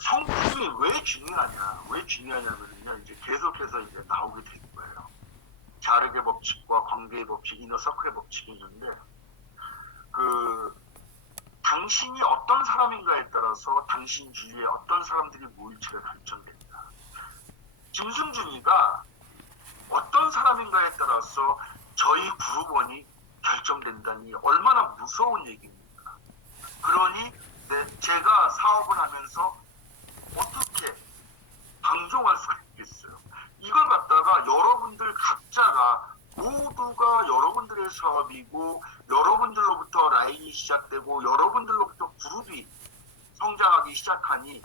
성품이 왜 중요하냐? 왜 중요하냐면요, 이제 계속해서 이제 나오게 될 거예요. 자력의 법칙과 관계의 법칙, 이너서클의 법칙이 있는데, 그, 당신이 어떤 사람인가에 따라서 당신 주위에 어떤 사람들이 모일지가 결정됩니다. 짐승준이가 어떤 사람인가에 따라서 저희 그룹원이 결정된다니 얼마나 무서운 얘기입니까? 그러니 제가 사업을 하면서 어떻게 방종할 수가 있겠어요? 이걸 갖다가 여러분들 각자가 모두가 여러분들의 사업이고 여러분들로부터 라인이 시작되고 여러분들로부터 그룹이 성장하기 시작하니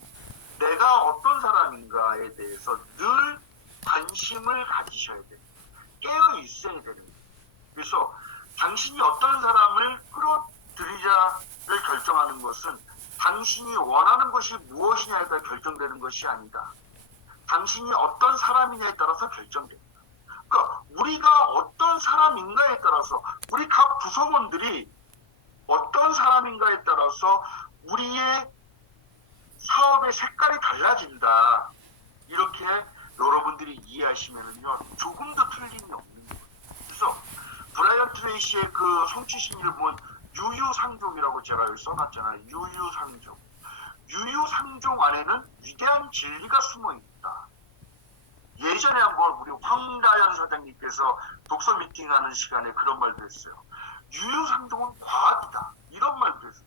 내가 어떤 사람인가에 대해서 늘 관심을 가지셔야 돼요. 깨어 있어야 되는 거예요. 그래서 당신이 어떤 사람을 끌어들이자를 결정하는 것은 당신이 원하는 것이 무엇이냐에 따라 결정되는 것이 아니다. 당신이 어떤 사람이냐에 따라서 결정됩니다. 그러니까 우리가 어떤 사람인가에 따라서 우리 각 구성원들이 어떤 사람인가에 따라서 우리의 사업의 색깔이 달라진다. 이렇게 여러분들이 이해하시면은요 조금도 틀림이 없는 거예요. 그래서 브라이언 트레이시의 그 성취심리를 보면 유유상종이라고 제가 여기 써놨잖아요. 유유상종. 유유상종 안에는 위대한 진리가 숨어 있다. 예전에 한번 우리 황다현 사장님께서 독서 미팅하는 시간에 그런 말도 했어요. 유유상종은 과학이다. 이런 말도 했어요.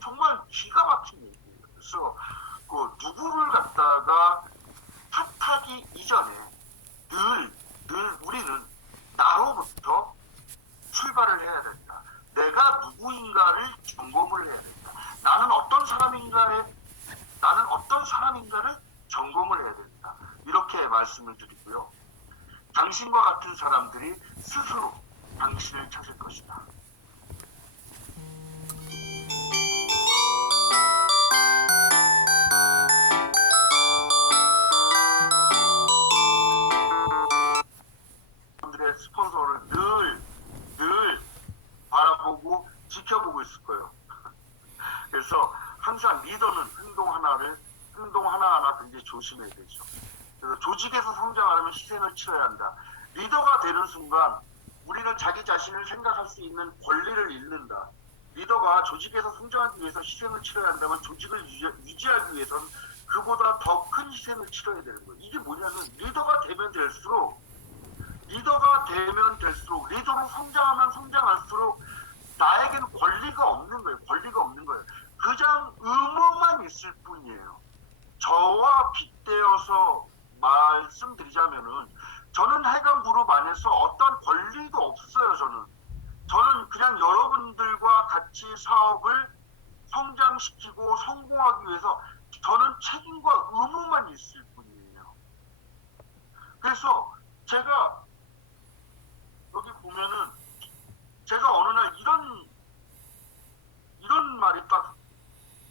정말 기가 막힌 얘기예요. 그래서 그 누구를 갖다가 탓하기 이전에 늘 우리는 나로부터 출발을 해야 된다. 내가 누구인가를 점검을 해야 된다. 나는 어떤 사람인가를 점검을 해야 된다. 이렇게 말씀을 드리고요. 당신과 같은 사람들이 스스로 당신을 찾을 것이다. 여러분들의 스폰서를 늘 바라보고 지켜보고 있을 거예요. 그래서 항상 리더는 행동 하나하나 굉장히 조심해야 되죠. 그래서 조직에서 성장하려면 희생을 치러야 한다. 리더가 되는 순간 우리는 자기 자신을 생각할 수 있는 권리를 잃는다. 리더가 조직에서 성장하기 위해서 희생을 치러야 한다면 조직을 유지하기 위해서는 그보다 더 큰 희생을 치러야 되는 거예요. 이게 뭐냐면 리더가 되면 될수록 리더로 성장할수록 나에게는 권리가 없는 거예요. 그냥 의무만 있을 뿐이에요. 저와 빗대어서 말씀드리자면은 저는 해강 그룹 안에서 어떤 권리도 없어요. 저는 그냥 여러분들과 같이 사업을 성장시키고 성공하기 위해서 저는 책임과 의무만 있을 뿐이에요. 그래서 제가 여기 보면은 제가 어느 날 이런 말이 딱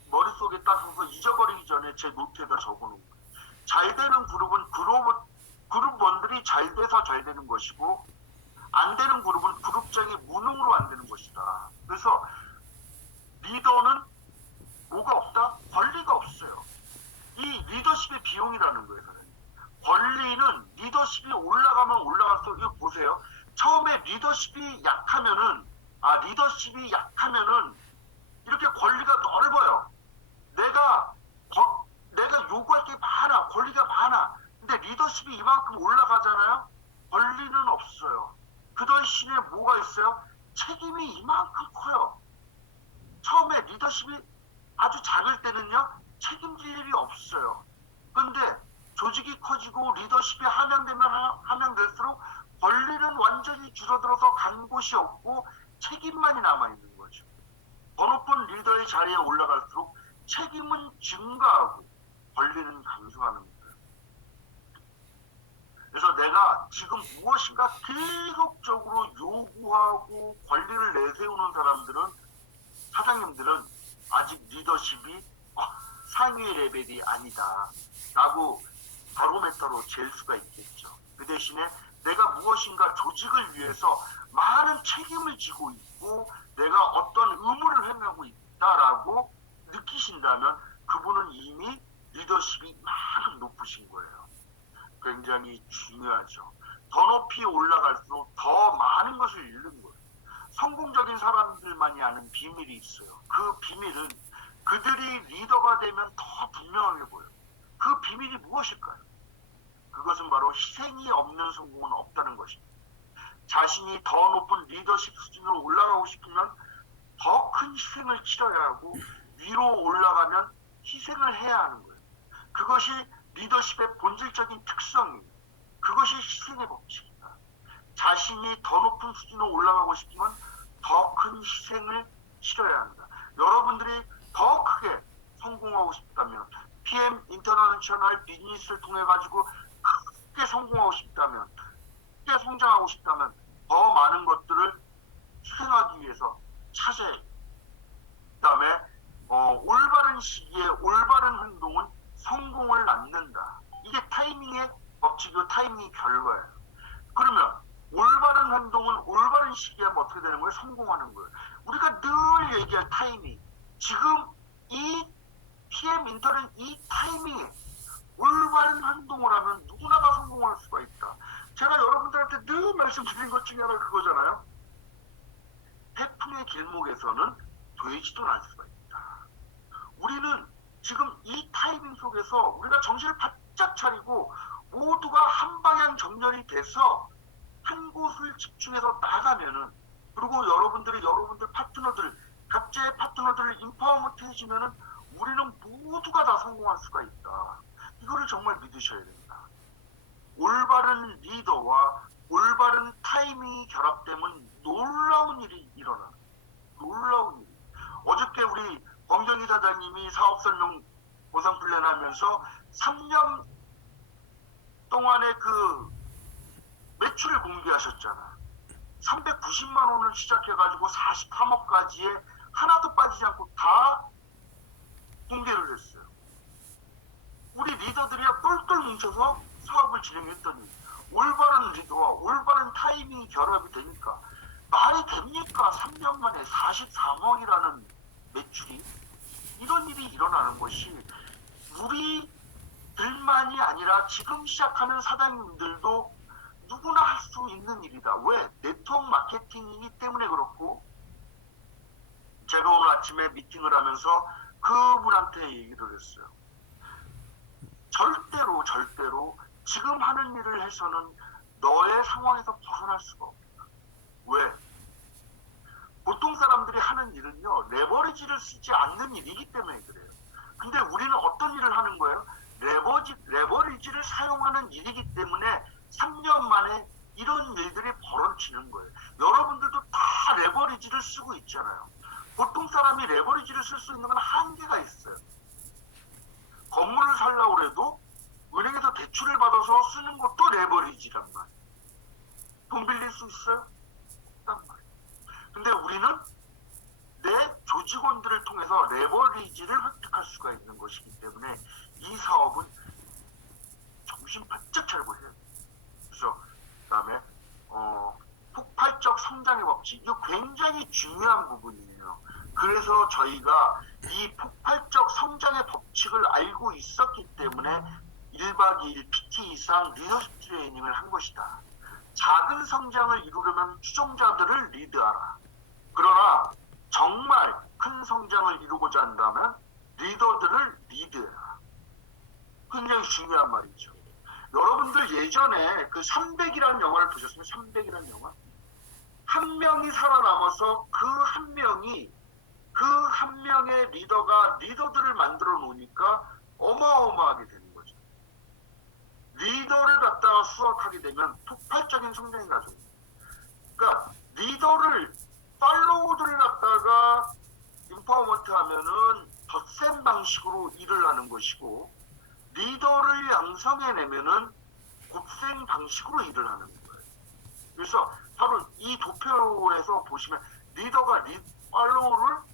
머릿속에 딱 서서 잊어버리기 전에 제 노트에다 적어놓은 거예요. 잘 되는 그룹은 그룹원들이 잘 돼서 잘 되는 것이고 안 되는 그룹은 그룹장이 무능으로 안 되는 것이다. 그래서 리더는 뭐가 없다? 권리가 없어요. 이 리더십의 비용이라는 거예요. 권리는 리더십이 올라가면 올라갈수록 이거 보세요. 처음에 리더십이 약하면은 이렇게 권리가 넓어요. 내가 요구할 게 많아. 권리가 많아. 근데 리더십이 이만큼 올라가잖아요. 권리는 없어요. 그 대신에 뭐가 있어요? 책임이 이만큼 커요. 처음에 리더십이 아주 작을 때는요. 책임질 일이 없어요. 근데 조직이 커지고 리더십이 함양될수록 권리는 완전히 줄어들어서 간 곳이 없고 책임만이 남아있는 거죠. 더 높은 리더의 자리에 올라갈수록 책임은 증가하고 권리는 감소하는 거예요. 그래서 내가 지금 무엇인가 계속적으로 요구하고 권리를 내세우는 사장님들은 아직 리더십이 상위 레벨이 아니다 라고 바로메터로 잴 수가 있겠죠. 그 대신에 내가 무엇인가 조직을 위해서 많은 책임을 지고 있고 내가 어떤 의무를 행하고 있다라고 느끼신다면 그분은 이미 리더십이 이만큼 높으신 거예요. 굉장히 중요하죠. 더 높이 올라갈수록 더 많은 것을 잃는 거예요. 성공적인 사람들만이 아는 비밀이 있어요. 그 비밀은 그들이 리더가 되면 더 분명하게 보여요. 그 비밀이 무엇일까요? 그것은 바로 희생이 없는 성공은 없다는 것입니다. 자신이 더 높은 리더십 수준으로 올라가고 싶으면 더 큰 희생을 치러야 하고, 위로 올라가면 희생을 해야 하는 거예요. 그것이 리더십의 본질적인 특성이에요. 그것이 희생의 법칙입니다. 자신이 더 높은 수준으로 올라가고 싶으면 더 큰 희생을 치러야 합니다. 여러분들이 더 크게 성공하고 싶다면, PM 인터내셔널 비즈니스를 통해 가지고 크게 성공하고 싶다면, 크게 성장하고 싶다면 더 많은 것들을 희생하기 위해서 찾아야 해요. 그 다음에 올바른 시기에 올바른 행동은 성공을 낳는다. 이게 타이밍의 법칙이고 타이밍의 결과예요. 그러면 올바른 행동은 올바른 시기에 하면 어떻게 되는 거예요? 성공하는 거예요. 우리가 늘 얘기할 타이밍. 지금 이 PM 인터넷 이 타이밍에 올바른 행동을 하면 누구나가 성공할 수가 있다. 제가 여러분들한테 늘 말씀드린 것 중에 하나가 그거잖아요. 태풍의 길목에서는 되지도 않을 수가 있다. 우리는 지금 이 타이밍 속에서 우리가 정신을 바짝 차리고 모두가 한 방향 정렬이 돼서 한 곳을 집중해서 나가면은, 그리고 여러분들 파트너들, 각자의 파트너들을 인파워먼트 해주면은 우리는 모두가 다 성공할 수가 있다. 이거를 정말 믿으셔야 됩니다. 올바른 리더와 올바른 타이밍이 결합되면 놀라운 일이 일어나요. 놀라운 일. 어저께 우리 범정희 사장님이 사업 설명 보상 플랜 하면서 3년 동안의 그 매출을 공개하셨잖아. 390만 원을 시작해가지고 43억까지에 하나도 빠지지 않고 다 공개를 했어요. 우리 리더들이 똘똘 뭉쳐서 사업을 진행했더니 올바른 리더와 올바른 타이밍이 결합이 되니까 말이 됩니까? 3년 만에 43억이라는 매출이. 이런 일이 일어나는 것이 우리들만이 아니라 지금 시작하는 사장님들도 누구나 할 수 있는 일이다. 왜? 네트워크 마케팅이기 때문에 그렇고, 제가 오늘 아침에 미팅을 하면서 그분한테 얘기를 했어요. 절대로 지금 하는 일을 해서는 너의 상황에서 벗어날 수가 없다. 왜? 보통 사람들이 하는 일은요, 레버리지를 쓰지 않는 일이기 때문에 그래요. 근데 우리는 어떤 일을 하는 거예요? 레버리지를 사용하는 일이기 때문에 3년 만에 이런 일들이 벌어지는 거예요. 여러분들도 다 레버리지를 쓰고 있잖아요. 보통 사람이 레버리지를 쓸 수 있는 건 한계가 있어요. 건물을 살려고 해도 은행에서 대출을 받아서 쓰는 것도 레버리지란 말이에요. 돈 빌릴 수 있어요? 없단 말이에요. 근데 우리는 내 조직원들을 통해서 레버리지를 획득할 수가 있는 것이기 때문에 이 사업은 정신 바짝 차리고 해야 돼요. 그래서 그다음에 폭발적 성장의 법칙, 이거 굉장히 중요한 부분이에요. 그래서 저희가 이 폭발적 성장의 법칙을 알고 있었기 때문에 1박 2일 PT 이상 리더십 트레이닝을 한 것이다. 작은 성장을 이루려면 추종자들을 리드하라. 그러나 정말 큰 성장을 이루고자 한다면 리더들을 리드해라. 굉장히 중요한 말이죠. 여러분들 예전에 그 300이라는 영화를 보셨어요? 300이라는 영화? 한 명이 살아남아서 그 한 명의 리더가 리더들을 만들어 놓으니까 어마어마하게 되는 거죠. 리더를 갖다가 수확하게 되면 폭발적인 성장이 가져옵니다. 그러니까 리더를, 팔로우들을 갖다가 인파워먼트 하면은 덧셈 방식으로 일을 하는 것이고, 리더를 양성해내면은 곱셈 방식으로 일을 하는 거예요. 그래서 바로 이 도표에서 보시면 리더가 팔로우를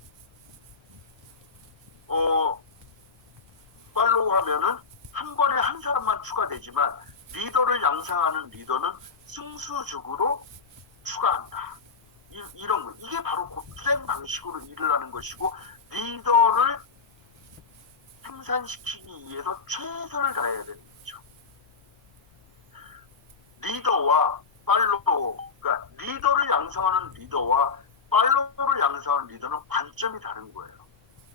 팔로우 하면은 한 번에 한 사람만 추가되지만, 리더를 양성하는 리더는 승수적으로 추가한다. 이런 거. 이게 바로 곱셈 방식으로 일을 하는 것이고, 리더를 생산시키기 위해서 최선을 다해야 되는 거죠. 리더와 팔로워, 그러니까 리더를 양성하는 리더와 팔로워를 양성하는 리더는 관점이 다른 거예요.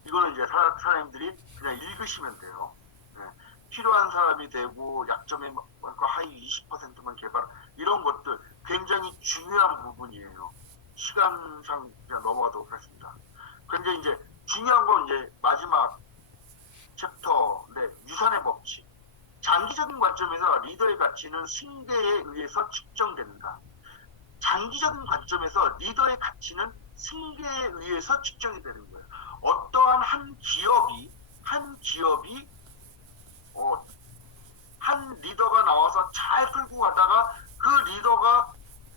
이거는 이제 사장님들이 그냥 읽으시면 돼요. 네. 필요한 사람이 되고 약점의 하위 20%만 개발, 이런 것들 굉장히 중요한 부분이에요. 시간상 그냥 넘어가도록 하겠습니다. 그런데 이제 중요한 건 이제 마지막 챕터, 네, 유산의 법칙. 장기적인 관점에서 리더의 가치는 승계에 의해서 측정된다. 장기적인 관점에서 리더의 가치는 승계에 의해서 측정이 되는 거예요. 어떠한 한 기업이 한 리더가 나와서 잘 끌고 가다가 그 리더가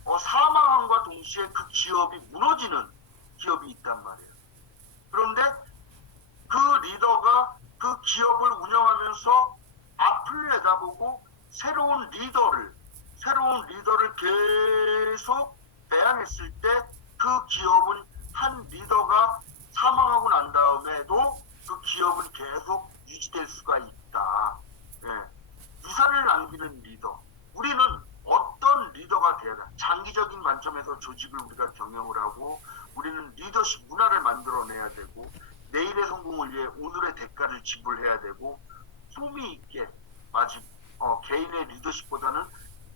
사망함과 동시에 그 기업이 무너지는 기업이 있단 말이에요. 그런데 그 리더가 그 기업을 운영하면서 앞을 내다보고 새로운 리더를 계속 배양했을 때 그 기업은 한 리더가 사망하고 난 다음에도 그 기업은 계속 유지될 수가 있다. 예. 유산을 남기는 리더. 우리는 어떤 리더가 돼야 돼? 장기적인 관점에서 조직을 우리가 경영을 하고, 우리는 리더십 문화를 만들어내야 되고, 내일의 성공을 위해 오늘의 대가를 지불해야 되고, 품위 있게 아직 개인의 리더십보다는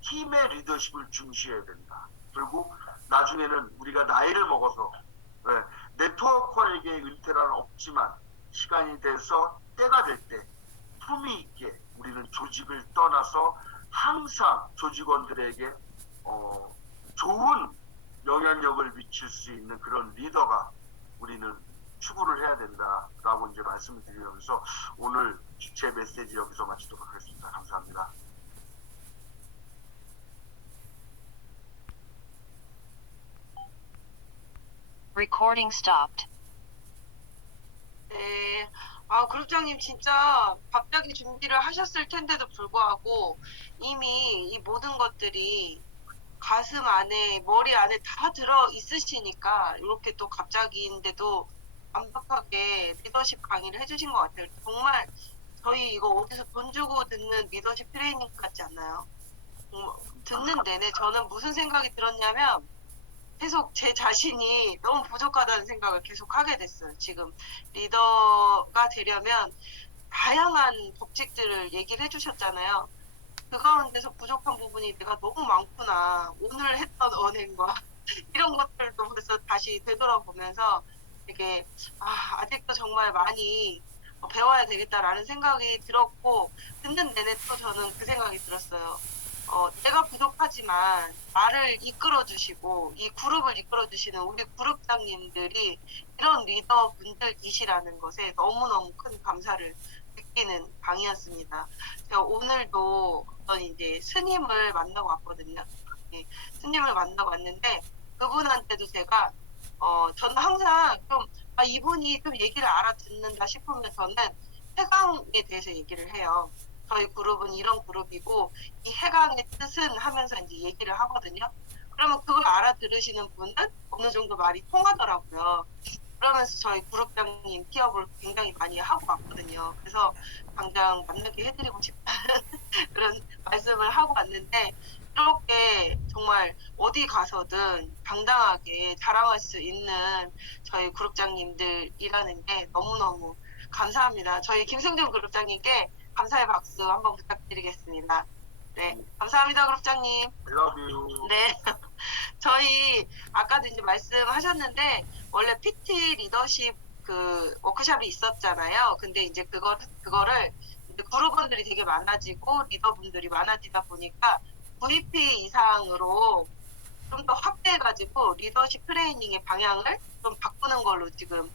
팀의 리더십을 중시해야 된다. 그리고 나중에는 우리가 나이를 먹어서 네트워커에게 은퇴란 없지만 시간이 돼서 때가 될 때 품위 있게 우리는 조직을 떠나서 항상 조직원들에게 좋은 영향력을 미칠 수 있는 그런 리더가 우리는 추구를 해야 된다라고 이제 말씀을 드리면서 오늘 제 메시지 여기서 마치도록 하겠습니다. 감사합니다. Recording stopped. 네. 그룹장님 진짜 갑자기 준비를 하셨을 텐데도 불구하고 이미 이 모든 것들이 가슴 안에, 머리 안에 다 들어 있으시니까 이렇게 또 갑자기인데도 완벽하게 리더십 강의를 해주신 것 같아요. 정말 저희 이거 어디서 돈 주고 듣는 리더십 트레이닝 같지 않나요? 듣는 내내 저는 무슨 생각이 들었냐면 계속 제 자신이 너무 부족하다는 생각을 계속 하게 됐어요. 지금 리더가 되려면 다양한 법칙들을 얘기를 해주셨잖아요. 그 가운데서 부족한 부분이 내가 너무 많구나. 오늘 했던 언행과 이런 것들도 벌써 다시 되돌아보면서 되게 아직도 정말 많이 배워야 되겠다라는 생각이 들었고, 듣는 내내 또 저는 그 생각이 들었어요. 내가 부족하지만 나를 이끌어주시고 이 그룹을 이끌어주시는 우리 그룹장님들이 이런 리더분들이시라는 것에 너무너무 큰 감사를 느끼는 강의였습니다. 제가 오늘도 어떤 이제 스님을 만나고 왔거든요. 스님을 만나고 왔는데 그분한테도 제가 저는 항상 좀 이분이 좀 얘기를 알아듣는다 싶으면 저는 해강에 대해서 얘기를 해요. 저희 그룹은 이런 그룹이고 이 해강의 뜻은 하면서 이제 얘기를 하거든요. 그러면 그걸 알아들으시는 분은 어느 정도 말이 통하더라고요. 그러면서 저희 그룹장님 티업을 굉장히 많이 하고 왔거든요. 그래서 당장 만나게 해드리고 싶다는 그런 말씀을 하고 왔는데, 이렇게 정말 어디 가서든 당당하게 자랑할 수 있는 저희 그룹장님들이라는 게 너무너무 감사합니다. 저희 김승준 그룹장님께 감사의 박수 한번 부탁드리겠습니다. 네, 감사합니다, 그룹장님. I love you. 네, 저희 아까도 이제 말씀하셨는데 원래 PT 리더십 그 워크숍이 있었잖아요. 근데 이제 그거를 이제 그룹원들이 되게 많아지고 리더분들이 많아지다 보니까 VP 이상으로 좀 더 확대해가지고 리더십 트레이닝의 방향을 좀 바꾸는 걸로 지금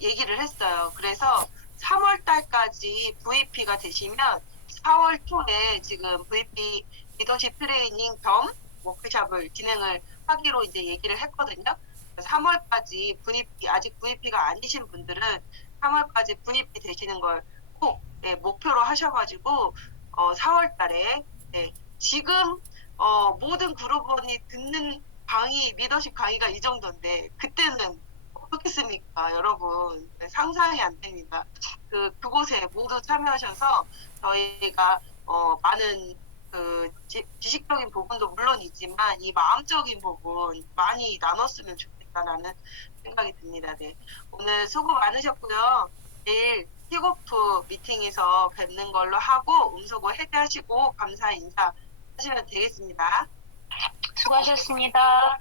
얘기를 했어요. 그래서 3월 달까지 VP가 되시면 4월 초에 지금 VP 리더십 트레이닝 겸 워크숍을 진행을 하기로 이제 얘기를 했거든요. 3월까지 아직 VP가 아니신 분들은 3월까지 VP 되시는 걸 꼭 목표로 하셔가지고 4월 달에 지금 모든 그룹원이 듣는 강의, 리더십 강의가 이 정도인데 그때는 어떻겠습니까, 여러분? 상상이 안 됩니다. 그곳에 모두 참여하셔서 저희가 많은 지식적인 부분도 물론이지만 이 마음적인 부분 많이 나눴으면 좋겠다라는 생각이 듭니다. 네. 오늘 수고 많으셨고요. 내일 킥오프 미팅에서 뵙는 걸로 하고 음소거 해제하시고 감사 인사 하시면 되겠습니다. 수고하셨습니다.